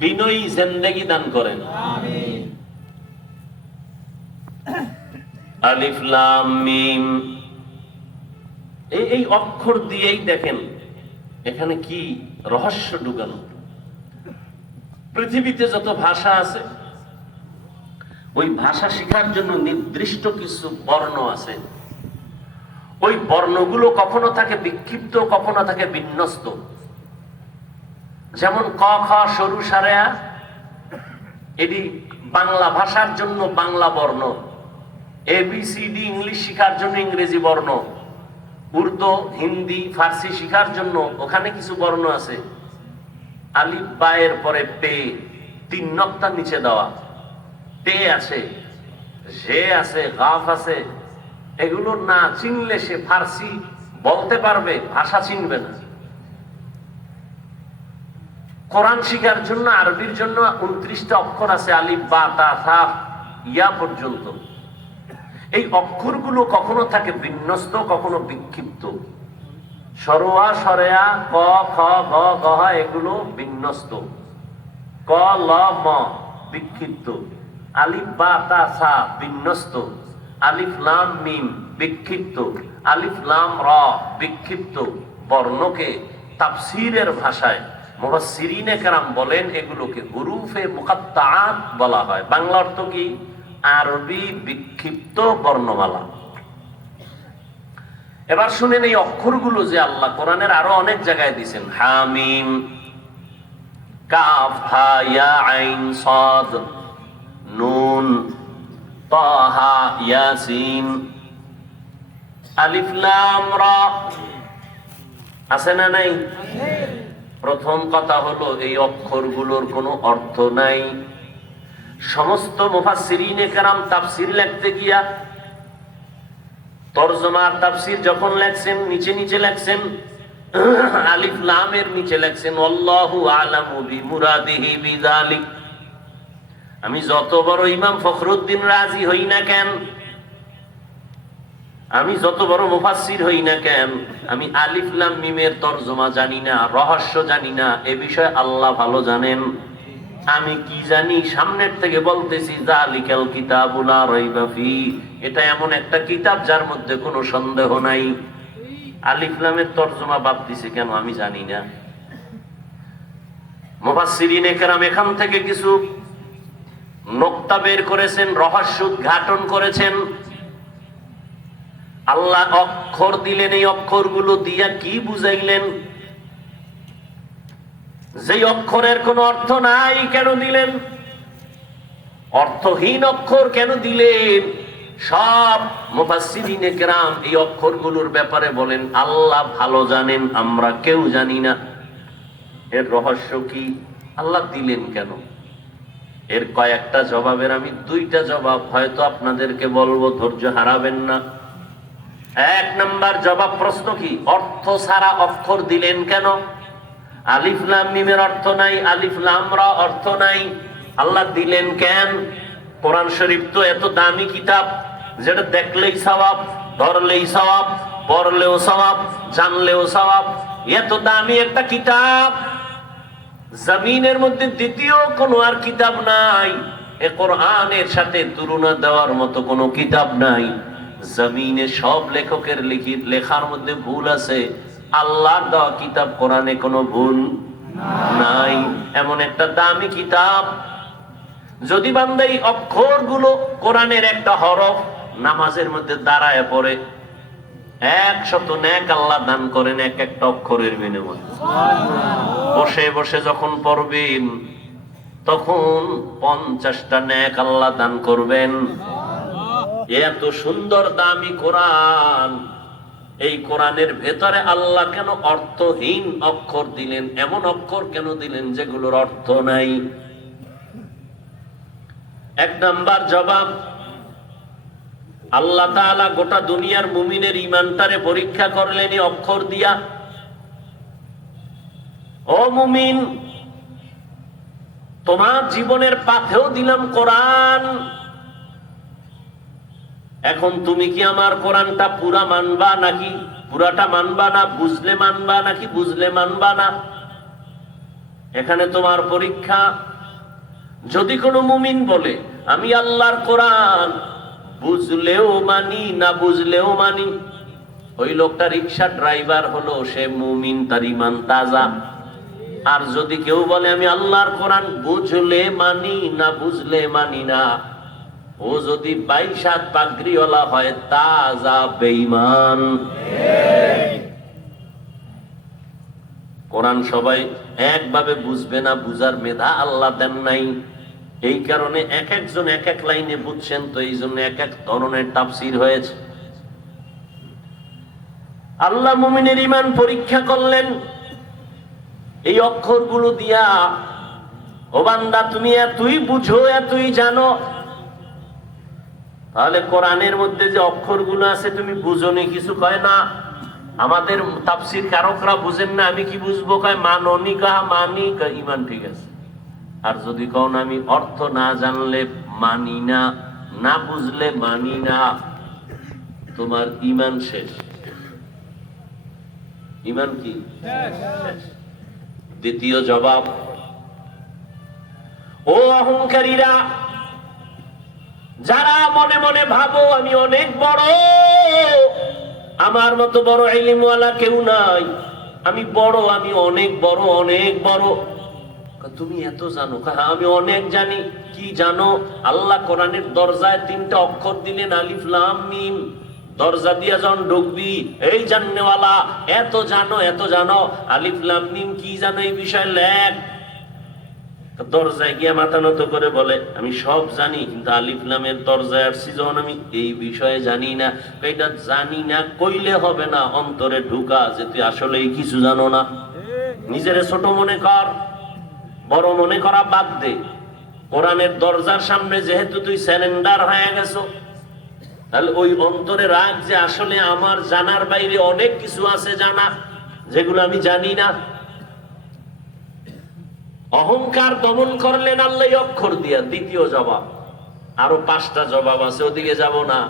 বিনয়ী জিন্দেগি দান করেন। আলিফ লাম মিম, এই অক্ষর দিয়েই দেখেন এখানে কি রহস্য ঢুকানো। পৃথিবীতে যত ভাষা আছে ওই ভাষা শেখার জন্য নির্দিষ্ট কিছু বর্ণ আছে। ওই বর্ণগুলো কখনো থাকে বিক্ষিপ্ত, কখনো থাকে বিন্যস্ত। যেমন ক খ সরু সারেয়া, এটি বাংলা ভাষার জন্য বাংলা বর্ণ। ABCD ইংলিশ শিখার জন্য ইংরেজি বর্ণ। উর্দু, হিন্দি, ফার্সি শিখার জন্য ওখানে কিছু বর্ণ আছে। আলিফ বা এর পরে পে, 3 নক্তা নিচে দেওয়া, তে আছে, জে আছে, গাফ আছে। এগুলো না চিনলে সে ফার্সি বলতে পারবে, ভাষা চিনবে না। কোরআন শিখার জন্য আরবির জন্য 29টা অক্ষর আছে, আলিফ বা তা থা ইয়া পর্যন্ত। এই অক্ষরগুলো কখনো থাকে বিন্যস্ত, কখনো বিক্ষিপ্ত। সরোয়া সরেয়া, ক খ গ গ এগুলো বিন্যস্ত। ক ল ম বিক্ষিপ্ত। আলিফ বা তা সা বিন্যস্ত। আলিফ লাম মিম বিক্ষিপ্ত। আলিফ লাম র বিক্ষিপ্ত। বর্ণকে তাফসীরের ভাষায় মুফাসসিরিনে কেরাম বলেন এগুলোকে হুরুফে মুকাত্তাআত বলা হয়। বাংলা অর্থ কি? আরবি বিক্ষিপ্ত বর্ণমালা। এবার শুনেন এই অক্ষরগুলো যে আল্লাহ কোরআনের আরো অনেক জায়গায় দিয়েছেন। হামিম, কাফ হা ইয়া আইন সাদ, নুন, তাহা, ইয়াসিন, আলিফ লাম রা। আছে না নাই? প্রথম কথা হলো এই অক্ষরগুলোর কোনো অর্থ নাই। সমস্ত মুফাসসিরিনে কেরাম তাফসীর লিখতে গিয়া, তরজমা তাফসীর যখন লেখছেন, নিচে নিচে লেখছেন আলিফ লামের নিচে লেখছেন আল্লাহু আ'লামু বিমুরাদিহি বিযালিক। আমি যত বড় ইমাম ফখরুদ্দিন রাজি হই না কেন, আমি যত বড় মুফাসসির হই না কেন, আমি আলিফ লাম মিমের তরজমা জানি না, রহস্য জানি না। এ বিষয়ে আল্লাহ ভালো জানেন। আমি কি জানি? সামনের থেকে বলতেছি যালিকাল কিতাবু লা রাইবা ফি, এটা এমন একটা কিতাব যার মধ্যে কোনো সন্দেহ নাই। আলিফ লামের তরজমা বাদ দিছে কেন আমি জানি না। মুফাসসিরিনে কেরাম এখান থেকে কিছু নোক্তা বের করেছেন, রহস্য উদ্ঘাটন করেছেন। আল্লাহ অক্ষর দিলেন, এই অক্ষরগুলো দিয়া কি বুঝাইলেন? যে অক্ষরের কোনো অর্থ নাই কেন দিলেন? অর্থহীন অক্ষর কেন দিলেন? সব মুফাসসিরিনে কেরাম এই অক্ষরগুলোর ব্যাপারে বলেন আল্লাহ ভালো জানেন, আমরা কেউ জানি না। এর রহস্য কি? আল্লাহ দিলেন কেন? এর কয়েকটা জবাবের আমি 2টা জবাব হয়তো আপনাদেরকে বলবো, ধৈর্য হারাবেন না। 1 নাম্বার জবাব, প্রশ্ন কি? অর্থ ছাড়া অক্ষর দিলেন কেন? আলিফ লাম মিমের অর্থ নাই, আলিফ লাম রা অর্থ নাই, আল্লাহ দিলেন কেন? কোরআন শরীফ তো এত দামি কিতাব, যেটা দেখলেই সওয়াব, ধরলেই সওয়াব, পড়লেও সওয়াব, জানলেও সওয়াব। এত দামি একটা কিতাব, জমিনের মধ্যে দ্বিতীয় কোনো আর কিতাব নাই। এ কোরআনের সাথে তুলনা দেওয়ার মতো কোনো কিতাব নাই। জমিনে সব লেখকের লেখার মধ্যে ভুল আছে, আল্লাহর দেওয়া কিতাব কোরআনে কোনো ভুল নাই। এমন একটা দামি কিতাব, যদি বান্দা এই অক্ষরগুলো কোরআনের একটা হরফ নামাজের মধ্যে দাঁড়ায় পড়ে, 100 নেক আল্লাহ দান করেন এক একটা অক্ষরের বিনিময়ে। বসে বসে যখন পড়বেন তখন 50টা নেক আল্লাহ দান করবেন। এত সুন্দর দামি কোরআন, এই কোরআনের ভেতরে আল্লাহ কেন অর্থহীন অক্ষর দিলেন? এমন অক্ষর কেন দিলেন যেগুলোর অর্থ নাই? 1 নাম্বার জবাব, আল্লাহ তাআলা গোটা দুনিয়ার মুমিনের ঈমানটারে পরীক্ষা করলেন এই অক্ষর দিয়া। ও মুমিন, তোমার জীবনের পাথেও দিলাম কোরআন, এখন তুমি কি আমার কোরআনটা পুরা মানবা নাকি পুরাটা মানবা না? বুঝলে মানবা নাকি বুঝলে মানবা না? এখানে তোমার পরীক্ষা। যদি কোনো মুমিন বলে আমি আল্লাহর কোরআন বুঝলেও মানি না বুঝলেও মানি, ওই লোকটা রিক্সা ড্রাইভার হলো, সে মুমিন, তার ঈমান তাজা। আর যদি কেউ বলে আমি আল্লাহর কোরআন বুঝলে মানি না বুঝলে মানি না, ও যদি 22 হাত পাগড়িওয়ালা হয়, তাজা বেঈমান। কোরআন সবাই একভাবে বুঝবে না, বুঝার মেধা আল্লাহ দেন নাই। এই কারণে এক একজন এক এক লাইনে বুঝছেন, তো এই জন্য এক এক ধরনের তাফসীর হয়েছে। আল্লাহ মুমিনের ঈমান পরীক্ষা করলেন এই অক্ষরগুলো দিয়া। ও বান্দা, তুমি এতই বুঝো, এতই জানো, তাহলে কোরআনের মধ্যে যে অক্ষরগুলো আছে তুমি বুঝোনি, কিছু কয় না। আমাদের তাফসীর কারকরা বুঝেন না, আমি কি বুঝবো? কয় মাননি, কাহা মানি, ঈমান ঠিক আছে। আর যদি কও না আমি অর্থ না জানলে মানি না, না বুঝলে মানি না, তোমার ঈমান শেষ। ঈমান কি শেষ। দ্বিতীয় জবাব, ও অহংকারীরা, যারা মনে মনে ভাবো আমি অনেক বড়, আমার মতো বড় ইলমওয়ালা কেউ নাই, আমি বড়, আমি অনেক বড়, অনেক বড়। তুমি এত জানো? হ্যাঁ, আমি অনেক জানি। কি জানো? আল্লাহ কোরআনের দরজায় 3টা অক্ষর দিলেন, আলিফ লাম মিম। দরজা দিয়া যখন ঢুকবি, এই জাননেওয়ালা, এত জানো, এত জানো, আলিফ লাম মিম কি জানো এই বিষয়ে লেখ। দরজায় গিয়া মাথা নত করে বলে আমি সব জানি, কিন্তু আলিফ লামের দরজায় আসছি যখন আমি এই বিষয়ে জানি না। এটা জানি না কইলে হবে না, অন্তরে ঢুকা যে তুই আসলেই কিছু জানো না। নিজেরে ছোট মনে কর, বড় মনে করা বাদ দে। কোরআনের দরজার সামনে যেহেতু তুই স্যারেন্ডার হয়ে গেছো, তাহলে ওই অন্তরে রাখ যে আসলে আমার জানার বাইরে অনেক কিছু আছে জানা, যেগুলো আমি জানি না। অহংকার দমন করলেন আল্লাহ অক্ষর দিয়া। দ্বিতীয় জবাব, আরো 5টা জবাব আছে, ওদিকে যাব না।